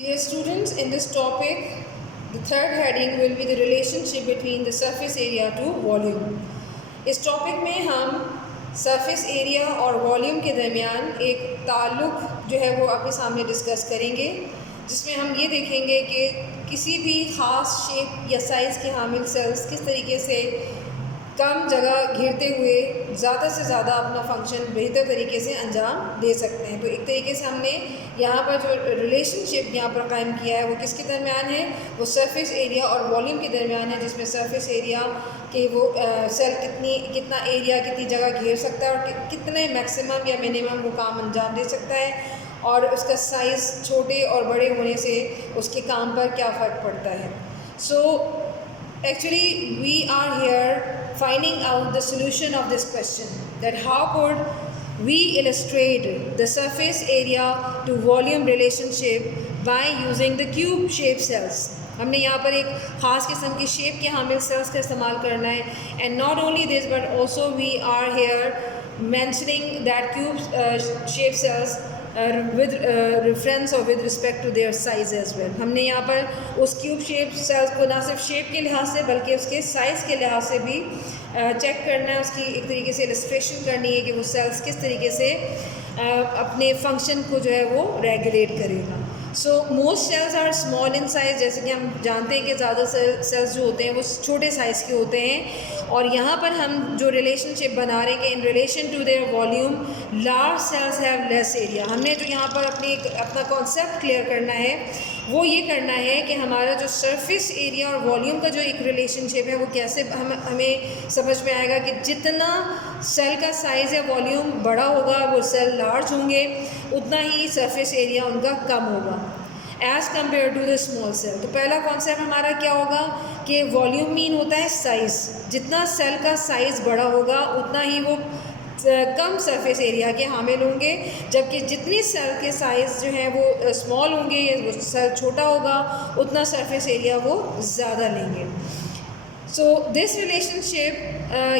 Dear students, in this topic, the third heading will be the relationship between the surface area to volume. इस topic में हम surface area और volume के दरमियान एक ताल्लुक़ जो है वो आपके सामने डिस्कस करेंगे, जिसमें हम ये देखेंगे कि किसी भी ख़ास शेप या साइज़ के हामिल सेल्स किस तरीके से कम जगह घेरते हुए ज़्यादा से ज़्यादा अपना फंक्शन बेहतर तरीके से अंजाम दे सकते हैं। तो एक तरीके से हमने यहाँ पर जो रिलेशनशिप यहाँ पर कायम किया है वो किसके दरमियान है, वो सरफेस एरिया और वॉल्यूम के दरमियान है, जिसमें सरफेस एरिया के वो सेल कितना एरिया कितनी जगह घेर सकता है और कितने मैक्सिमम या मिनिमम वो काम अंजाम दे सकता है, और उसका साइज़ छोटे और बड़े होने से उसके काम पर क्या फ़र्क पड़ता है। सो actually we are here finding out the solution of this question, that how could we illustrate the surface area to volume relationship by using the cube shaped cells. हमने यहाँ पर एक ख़ास किस्म की शेप के हामिल सेल्स का इस्तेमाल करना है, and not only this but also we are here mentioning that cube shape cells with reference or with respect to their size as well. हमने यहाँ पर उस क्यूब शेप सेल्स को ना सिर्फ शेप के लिहाज से बल्कि उसके साइज़ के लिहाज से भी चेक करना है, उसकी एक तरीके से इलस्ट्रेशन करनी है कि वो सेल्स किस तरीके से अपने फंक्शन को जो है वो रेगुलेट करेगा। So most cells are small in size, जैसे कि हम जानते हैं कि ज़्यादा सेल्स जो होते हैं वो छोटे साइज़ के होते हैं, और यहाँ पर हम जो रिलेशनशिप बना रहे हैं कि in relation to their volume large cells have less area. हमने जो यहाँ पर अपना कॉन्सेप्ट क्लियर करना है वो ये करना है कि हमारा जो सरफेस एरिया और वॉल्यूम का जो एक रिलेशनशिप है वो कैसे हमें समझ में आएगा कि जितना सेल का साइज़ या वॉल्यूम बड़ा होगा, वो सेल लार्ज होंगे, उतना ही सरफेस एरिया उनका कम होगा as compared to the small cell. तो पहला कॉन्सेप्ट हमारा क्या होगा कि वॉल्यूम मीन होता है साइज़, जितना सेल का साइज़ बड़ा होगा उतना ही वो कम सरफेस एरिया के हामिल होंगे, जबकि जितनी सेल के साइज़ जो है वो स्मॉल होंगे, वो सेल छोटा होगा, उतना सरफेस एरिया वो ज़्यादा लेंगे। So this relationship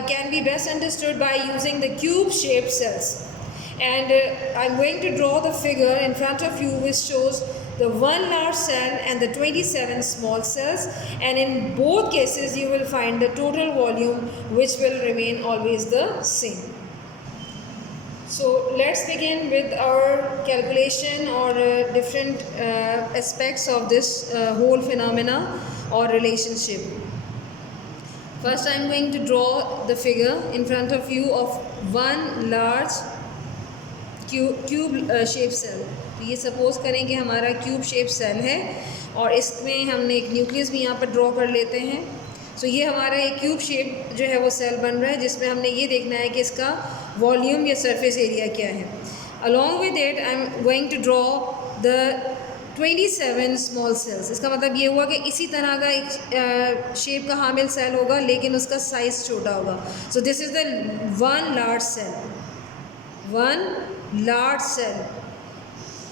can be best understood by using the cube shaped cells, and I'm going to draw the figure in front of you which shows the one large cell and the 27 small cells, and in both cases you will find the total volume which will remain always the same. So let's begin with our calculation or different aspects of this whole phenomena or relationship. First I am going to draw the figure in front of you of one large cube shape cell. तो ये suppose करें कि हमारा cube shape cell है और इसमें हमने एक न्यूक्लियस भी यहाँ पर ड्रॉ कर लेते हैं। सो ये हमारा एक क्यूब शेप जो है वो सेल बन रहा है, जिसमें हमने ये देखना है कि इसका वॉल्यूम या सरफेस एरिया क्या है। Along with it I am going to draw the 27 small cells. इसका मतलब ये हुआ कि इसी तरह का एक शेप का हामिल सेल होगा, लेकिन उसका साइज़ छोटा होगा। So this is the one large cell,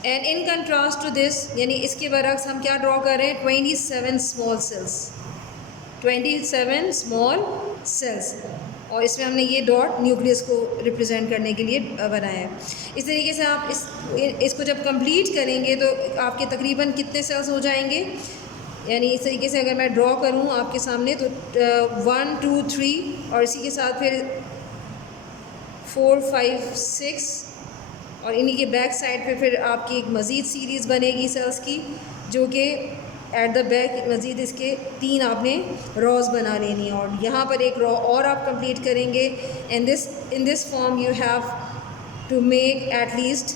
and in contrast to this, यानी इसके बरक्स हम क्या ड्रॉ कर रहे हैं, 27 स्मॉल सेल्स, और इसमें हमने ये डॉट न्यूक्लियस को रिप्रेजेंट करने के लिए बनाया है। इस तरीके से आप इसको जब कंप्लीट करेंगे तो आपके तकरीबन कितने सेल्स हो जाएंगे, यानी इस तरीके से अगर मैं ड्रॉ करूँ आपके सामने तो 1 2 3 और इसी के साथ फिर 4 5 6, और इन्हीं के बैक साइड पे फिर आपकी एक मज़ीद सीरीज़ बनेगी सेल्स की, जो कि एट द बैक मज़ीद इसके 3 आपने रॉज बना लेनी है, और यहाँ पर एक रॉ और आप कंप्लीट करेंगे। And in this form you have to make at least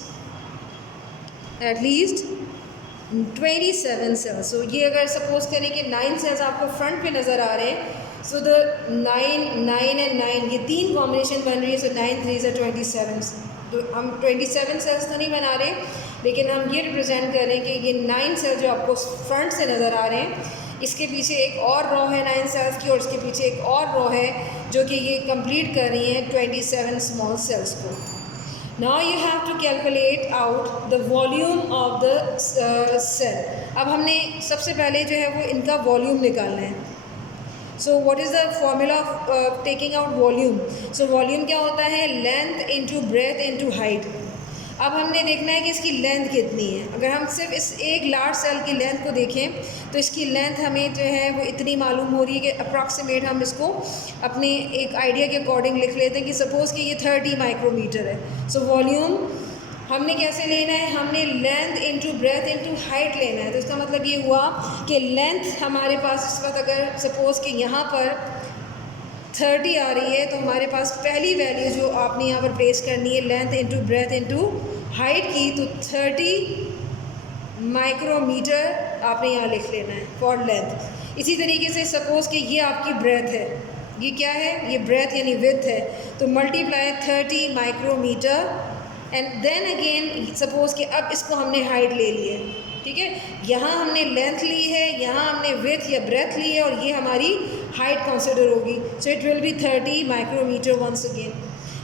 27 cells. So ये अगर सपोज़ करें कि 9 सेल्स आपको फ्रंट पे नज़र आ रहे हैं, सो द 9 एंड 9 ये 3 कॉम्बिनेशन बन रही है, सो 9 3 ज़ 27। तो हम 27 सेल्स तो नहीं बना रहे, लेकिन हम ये रिप्रेजेंट कर रहे हैं कि ये 9 सेल्स जो आपको फ्रंट से नज़र आ रहे हैं, इसके पीछे एक और रॉ है 9 सेल्स की, और इसके पीछे एक और रॉ है जो कि ये कंप्लीट कर रही है 27 स्मॉल सेल्स को। Now you have to calculate out the volume of the cell. अब हमने सबसे पहले जो है वो इनका वॉल्यूम निकालना है। So what is the formula of taking out volume? So volume क्या होता है, length into breadth into height. अब हमने देखना है कि इसकी लेंथ कितनी है। अगर हम सिर्फ इस एक लार्ज सेल की लेंथ को देखें तो इसकी लेंथ हमें जो है वो इतनी मालूम हो रही है कि अप्रॉक्सीमेट हम इसको अपने एक आइडिया के अकॉर्डिंग लिख लेते हैं कि सपोज़ कि ये 30 माइक्रोमीटर है। सो वॉल्यूम हमने कैसे लेना है, हमने length into breadth into height लेना है। तो इसका मतलब ये हुआ कि लेंथ हमारे पास इस वक्त अगर सपोज़ कि यहाँ पर 30 आ रही है तो हमारे पास पहली वैल्यू जो आपने यहाँ पर प्लेस करनी है length into breadth into height की, तो 30 माइक्रोमीटर आपने यहाँ लिख लेना है फॉर लेंथ। इसी तरीके से सपोज़ कि ये आपकी ब्रेथ है, ये क्या है, ये ब्रेथ यानी विड्थ है, तो multiply 30 micrometer and then again suppose कि अब इसको हमने हाइट ले ली है, ठीक है, यहाँ हमने लेंथ ली है, यहाँ हमने विड्थ या ब्रेथ ली है और ये हमारी हाइट कंसिडर होगी। So it will be 30 micrometer once again.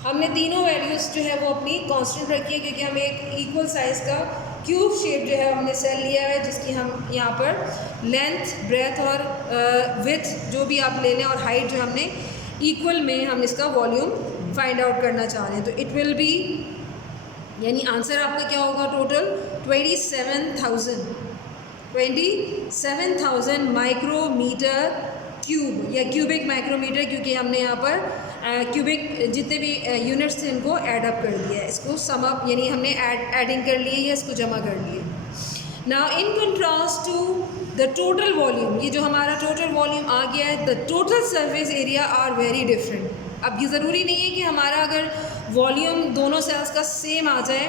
हमने तीनों वैल्यूज़ जो है वो अपनी कांस्टेंट रखी है क्योंकि हमें एक इक्वल साइज़ का क्यूब शेप जो है हमने सेल लिया है जिसकी हम यहाँ पर लेंथ ब्रेथ और विड्थ जो भी आप ले लें और हाइट जो हमने इक्वल में हम इसका वॉल्यूम फाइंड आउट करना चाह रहे हैं। तो इट विल बी यानी आंसर आपका क्या होगा टोटल 27,000 माइक्रोमीटर क्यूब या क्यूबिक माइक्रोमीटर, क्योंकि हमने यहाँ पर क्यूबिक जितने भी यूनिट्स थे इनको ऐड अप कर दिया है, इसको सम अप यानी हमने एडिंग कर लिए या इसको जमा कर लिए। Now in contrast to the total volume, ये जो हमारा टोटल वॉल्यूम आ गया है, the total surface area are very different. अब ये ज़रूरी नहीं है कि हमारा अगर वॉल्यूम दोनों सेल्स का सेम आ जाए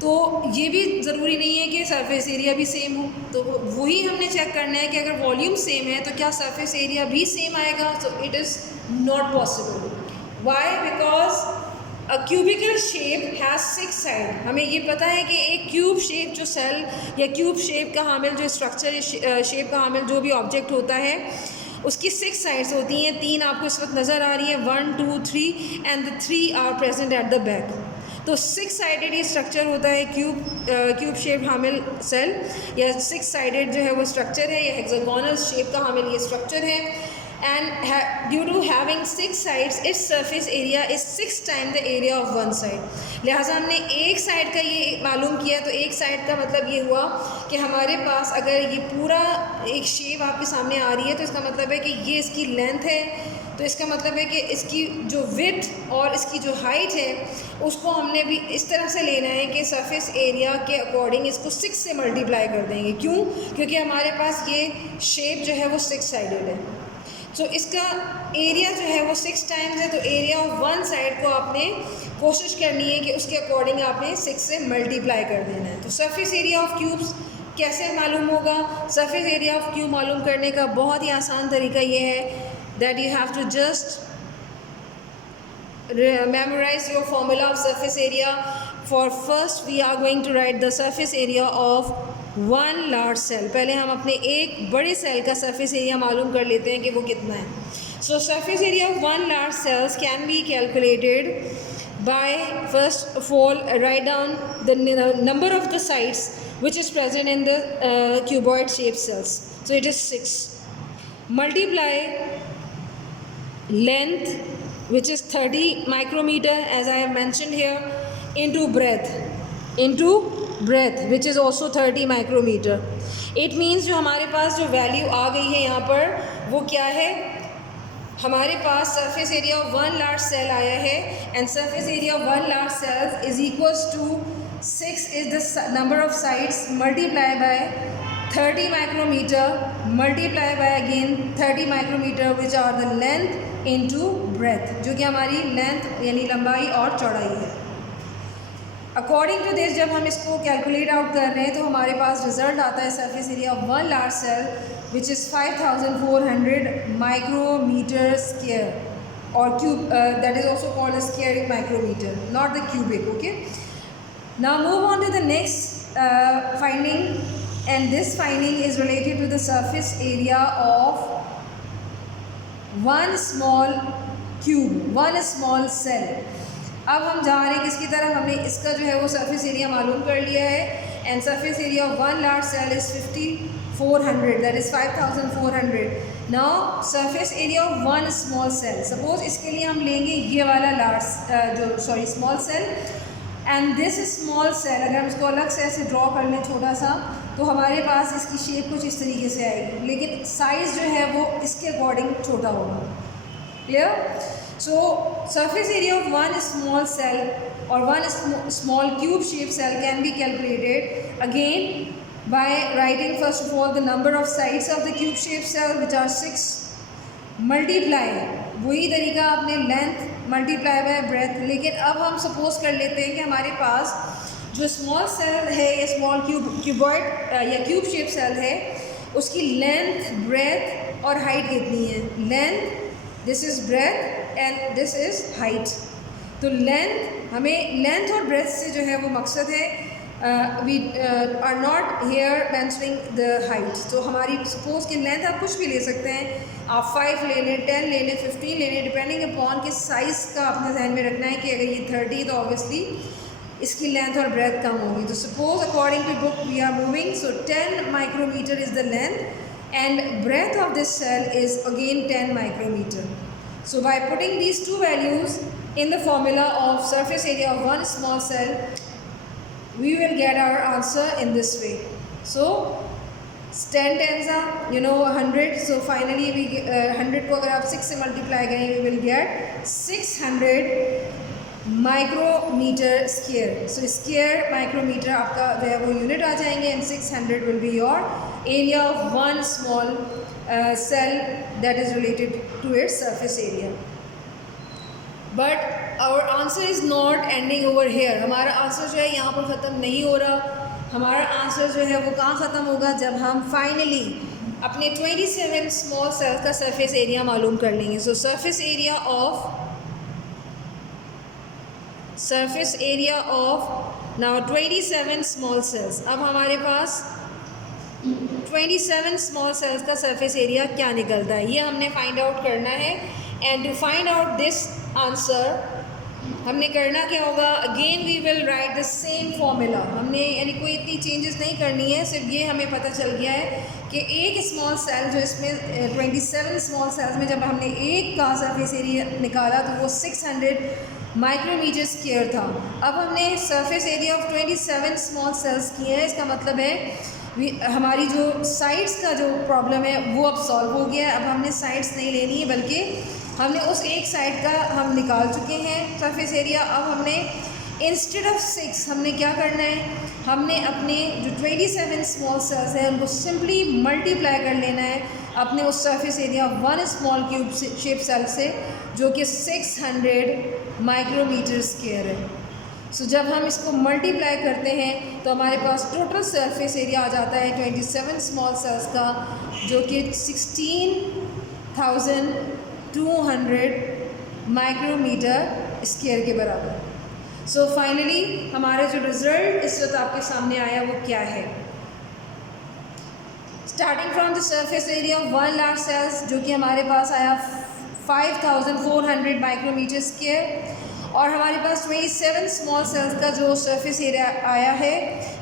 तो ये भी ज़रूरी नहीं है कि सरफेस एरिया भी सेम हो। तो वही हमने चेक करना है कि अगर वॉल्यूम सेम है तो क्या सरफेस एरिया भी सेम आएगा। So it is not possible. Why? Because a cubical shape has 6 side. हमें ये पता है कि एक क्यूब शेप जो सेल या क्यूब शेप का हामिल जो स्ट्रक्चर शेप का हामिल जो भी ऑब्जेक्ट होता है उसकी 6 साइड्स होती हैं। 3 आपको इस वक्त नज़र आ रही है, 1 2 3 and the 3 are present at the back. तो 6 साइडेड ये स्ट्रक्चर होता है क्यूब शेप हामिल सेल, या 6 साइडेड जो है वो स्ट्रक्चर है, या हेक्सागोनल शेप का हामिल ये स्ट्रक्चर है। And due to having 6 sides its surface area is 6 time the area of one side. लिहाजा हमने एक साइड का ये मालूम किया, तो एक साइड का मतलब ये हुआ कि हमारे पास अगर ये पूरा एक शेप आपके सामने आ रही है तो इसका मतलब है कि ये इसकी लेंथ है, तो इसका मतलब है कि इसकी जो विड्थ और इसकी जो हाइट है उसको हमने भी इस तरह से लेना है कि सरफेस एरिया के अकॉर्डिंग इसको 6 से मल्टीप्लाई कर देंगे। क्यों? क्योंकि हमारे पास ये शेप जो है वो 6 साइडेड है। तो इसका एरिया जो है वो 6 टाइम्स है, तो एरिया ऑफ वन साइड को आपने कोशिश करनी है कि उसके अकॉर्डिंग आपने 6 से मल्टीप्लाई कर देना है। तो सरफेस एरिया ऑफ क्यूब्स कैसे मालूम होगा? सरफेस एरिया ऑफ क्यूब मालूम करने का बहुत ही आसान तरीका ये है that you have to just memorize your formula of surface area. For first we are going to write the surface area of one large cell. पहले हम अपने एक बड़े सेल का surface area मालूम कर लेते हैं कि वो कितना है। So surface area of one large cells can be calculated by first of all write down the number of the sites which is present in the cuboid shaped cells. So it is 6. Multiply length which is 30 micrometer as I have mentioned here into breadth which is also 30 micrometer. It means जो हमारे पास जो value आ गई है यहाँ पर वो क्या है? हमारे पास surface area of one large cell आया है and surface area of one large cell is equals to 6 is the number of sides multiply by 30 micrometre multiply by again 30 micrometre which are the length into breadth, जो कि हमारी length यानी लंबाई और चौड़ाई है। अकॉर्डिंग टू दिस जब हम इसको कैलकुलेट आउट कर रहे हैं तो हमारे पास रिजल्ट आता है surface area of one large cell which is 5400 micrometre square और cube that is also called squaric micrometre, not the cubic. Okay, now move on to the next finding and this finding is related to the surface area of one small cube, one small cell. अब हम जा रहे हैं किसकी तरफ? हमने इसका जो है वो सरफेस एरिया मालूम कर लिया है and surface area of one large cell is 5400, that is 5400। Now surface area of one small cell, suppose इसके लिए हम लेंगे ये वाला small cell and this small cell, अगर हम इसको अलग से ऐसे ड्रॉ कर लें छोटा सा, तो हमारे पास इसकी शेप कुछ इस तरीके से आएगी, लेकिन साइज़ जो है वो इसके अकॉर्डिंग छोटा होगा। Clear? So surface area of one small cell or one small cube shape cell can be calculated again by writing first of all the number of sides of the cube shaped cell which are 6 multiply, वही तरीका आपने length multiply by breath. लेकिन अब हम suppose कर लेते हैं कि हमारे पास जो स्मॉल सेल है या स्मॉल क्यूबॉइड या क्यूब शेप सेल है, उसकी लेंथ ब्रेथ और हाइट कितनी है। Length, this is breadth and this is height. तो लेंथ, हमें लेंथ और ब्रेथ से जो है वो मकसद है, we are not here mentioning the height. तो हमारी सपोज कि लेंथ आप कुछ भी ले सकते हैं, आप 5 ले लें, 10 ले लें, 15 ले लें, डिपेंडिंग अपॉन के साइज़ का अपने ध्यान में रखना है कि अगर ये 30 तो ऑब्वियसली इसकी लेंथ और ब्रेथ कम होगी। तो suppose according to book we are moving, so 10 micrometer is the length and breadth of this cell is again 10 micrometer. So by putting these two values in the formula of surface area of one small cell, we will get our answer in this way. So 10 tens are 100. So finally we 100 को अगर आप 6 से multiply करें, we will get 600 micrometer square. So square micrometer आपका जो है वो unit आ जाएंगे, and 600 will be your area of one small cell that is related to its surface area. But our answer is not ending over here. हमारा आंसर जो है यहाँ पर ख़त्म नहीं हो रहा। हमारा आंसर जो है वो कहाँ ख़त्म होगा, जब हम फाइनली अपने 27 स्मॉल सेल्स का सरफेस एरिया मालूम कर लेंगे। So surface area of now 27 small cells. अब हमारे पास 27 स्मॉल सेल्स का सरफेस एरिया क्या निकलता है, ये हमने फाइंड आउट करना है। And to find out this answer हमने करना क्या होगा, again we will write the same formula. हमने यानी कोई इतनी चेंजेस नहीं करनी है, सिर्फ ये हमें पता चल गया है कि एक स्मॉल सेल जो इसमें 27 स्मॉल सेल्स में जब हमने एक का सरफेस एरिया निकाला तो वो 600 माइक्रोमीटर स्क्वायर था। अब हमने surface area of 27 small sales किए हैं, इसका मतलब है हमारी जो साइड्स का जो प्रॉब्लम है वो अब सॉल्व हो गया है। अब हमने साइड्स नहीं लेनी है, बल्कि हमने उस एक साइड का हम निकाल चुके हैं सरफेस एरिया। अब हमने इंस्टेड ऑफ 6 हमने क्या करना है, हमने अपने जो 27 स्मॉल सेल्स हैं उनको सिंपली मल्टीप्लाई कर लेना है अपने उस surface area one small cube shape cell से, जो कि 600 माइक्रोमीटर स्क्वायर है। सो जब हम इसको मल्टीप्लाई करते हैं तो हमारे पास टोटल सरफेस एरिया आ जाता है 27 स्मॉल सेल्स का, जो कि 16,200 माइक्रोमीटर स्क्वायर के बराबर। सो फाइनली हमारे जो रिज़ल्ट इस वक्त आपके सामने आया वो क्या है, starting from the surface area of 1 large cells, जो कि हमारे पास आया 5,400 माइक्रोमीटर स्क्वायर, और हमारे पास 27 स्मॉल सेल्स का जो सरफेस एरिया आया है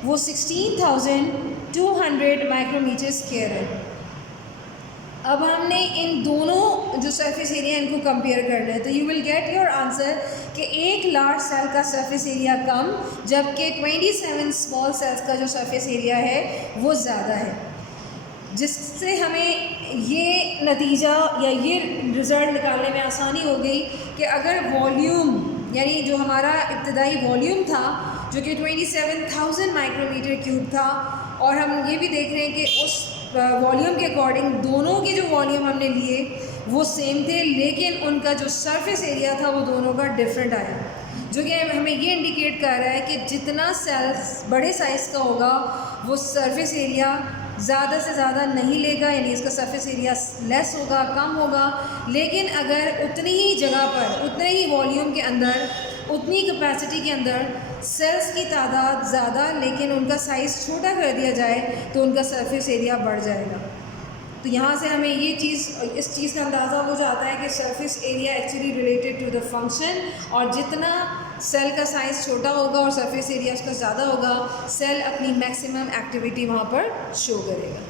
वो 16,200 माइक्रोमीटर स्क्वायर है। अब हमने इन दोनों जो सरफेस एरिया इनको कंपेयर करना है, तो you will get your answer कि एक लार्ज सेल का सरफेस एरिया कम, जबकि 27 स्मॉल सेल्स का जो सरफेस एरिया है वो ज़्यादा है, जिससे हमें ये नतीजा या ये रिज़ल्ट निकालने में आसानी हो गई कि अगर वॉल्यूम यानी जो हमारा इब्तदाई वॉल्यूम था जो कि 27,000 माइक्रोमीटर क्यूब था, और हम ये भी देख रहे हैं कि उस वॉल्यूम के अकॉर्डिंग दोनों के जो वॉल्यूम हमने लिए वो सेम थे, लेकिन उनका जो सरफेस एरिया था वो दोनों का डिफरेंट आया, जो कि हमें ये इंडिकेट कर रहा है कि जितना सेल्स बड़े साइज़ का होगा वो सरफेस एरिया ज़्यादा से ज़्यादा नहीं लेगा, यानी इसका सरफेस एरिया लेस होगा, कम होगा। लेकिन अगर उतनी ही जगह पर उतने ही वॉल्यूम के अंदर उतनी कैपेसिटी के अंदर सेल्स की तादाद ज़्यादा लेकिन उनका साइज़ छोटा कर दिया जाए तो उनका सरफेस एरिया बढ़ जाएगा। तो यहाँ से हमें ये इस चीज़ का अंदाज़ा हो जाता है कि surface area actually related to the function, और जितना सेल का साइज़ छोटा होगा और सरफेस एरिया उसका ज़्यादा होगा, सेल अपनी मैक्सिमम एक्टिविटी वहाँ पर शो करेगा।